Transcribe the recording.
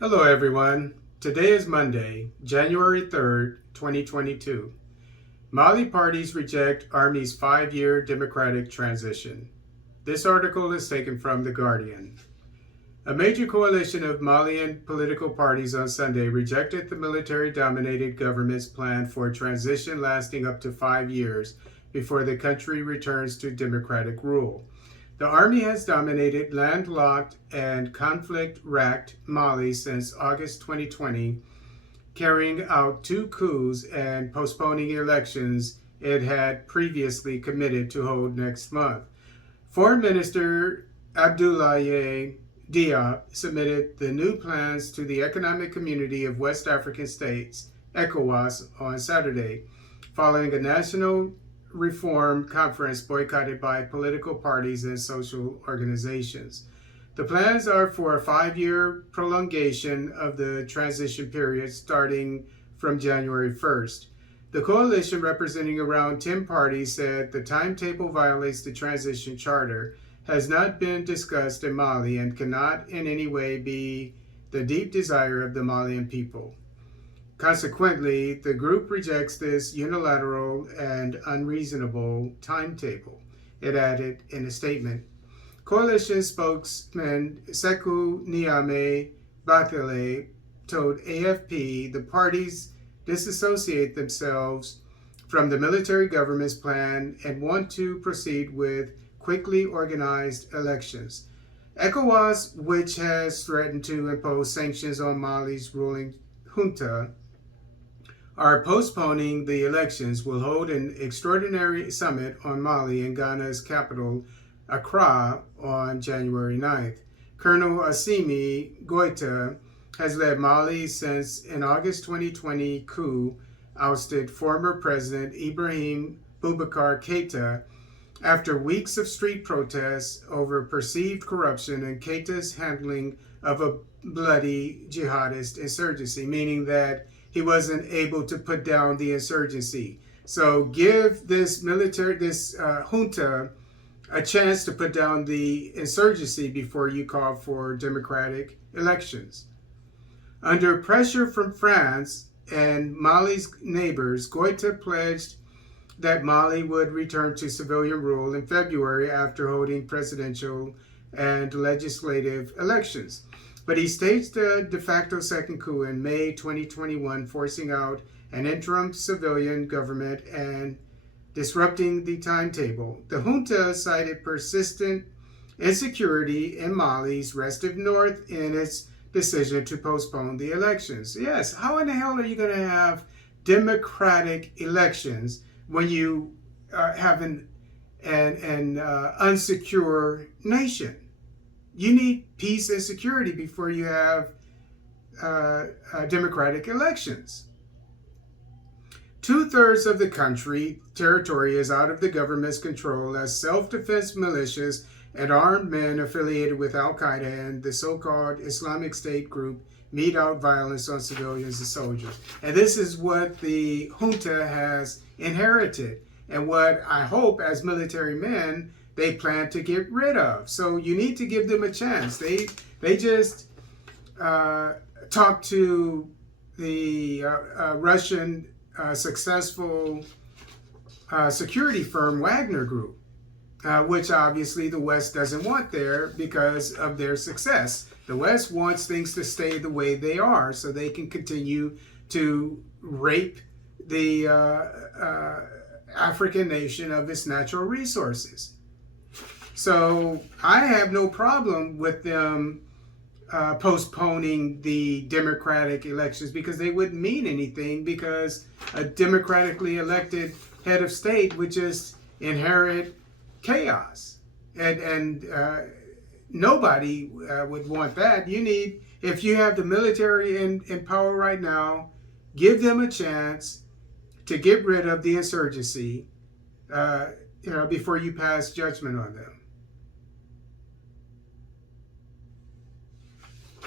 Hello everyone. Today is Monday, January 3rd, 2022. Mali parties reject Army's 5-year democratic transition. This article is taken from The Guardian. A major coalition of Malian political parties on Sunday rejected the military-dominated government's plan for a transition lasting up to 5 years before the country returns to democratic rule. The army has dominated landlocked and conflict-racked Mali since August 2020, carrying out 2 coups and postponing elections it had previously committed to hold next month. Foreign Minister Abdoulaye Diop submitted the new plans to the Economic Community of West African States, ECOWAS, on Saturday, following a national reform conference boycotted by political parties and social organizations. The plans are for a 5-year prolongation of the transition period starting from January 1st. The coalition, representing around 10 parties, said the timetable violates the transition charter, has not been discussed in Mali, and cannot in any way be the deep desire of the Malian people. Consequently, the group rejects this unilateral and unreasonable timetable, it added in a statement. Coalition spokesman Sekou Niame Bakele told AFP the parties disassociate themselves from the military government's plan and want to proceed with quickly organized elections. ECOWAS, which has threatened to impose sanctions on Mali's ruling junta, are postponing the elections, will hold an extraordinary summit on Mali in Ghana's capital, Accra, on January 9th. Colonel Assimi Goïta has led Mali since an August 2020 coup ousted former President Ibrahim Boubacar Keïta after weeks of street protests over perceived corruption and Keïta's handling of a bloody jihadist insurgency, meaning that he wasn't able to put down the insurgency. So give this junta a chance to put down the insurgency before you call for democratic elections. Under pressure from France and Mali's neighbors, Goïta pledged that Mali would return to civilian rule in February after holding presidential and legislative elections. But he staged a de facto second coup in May 2021, forcing out an interim civilian government and disrupting the timetable. The junta cited persistent insecurity in Mali's restive north in its decision to postpone the elections. Yes, how in the hell are you going to have democratic elections when you have an unsecure nation? You need peace and security before you have democratic elections. 2/3 of the territory is out of the government's control as self-defense militias and armed men affiliated with Al-Qaeda and the so-called Islamic State group mete out violence on civilians and soldiers. And this is what the junta has inherited, and what I hope as military men they plan to get rid of. So you need to give them a chance. They just talked to the Russian successful security firm Wagner Group, which obviously the West doesn't want there because of their success. The West wants things to stay the way they are so they can continue to rape the African nation of its natural resources. So I have no problem with them postponing the democratic elections, because they wouldn't mean anything, because a democratically elected head of state would just inherit chaos. And nobody would want that. If you have the military in power right now, give them a chance to get rid of the insurgency before you pass judgment on them.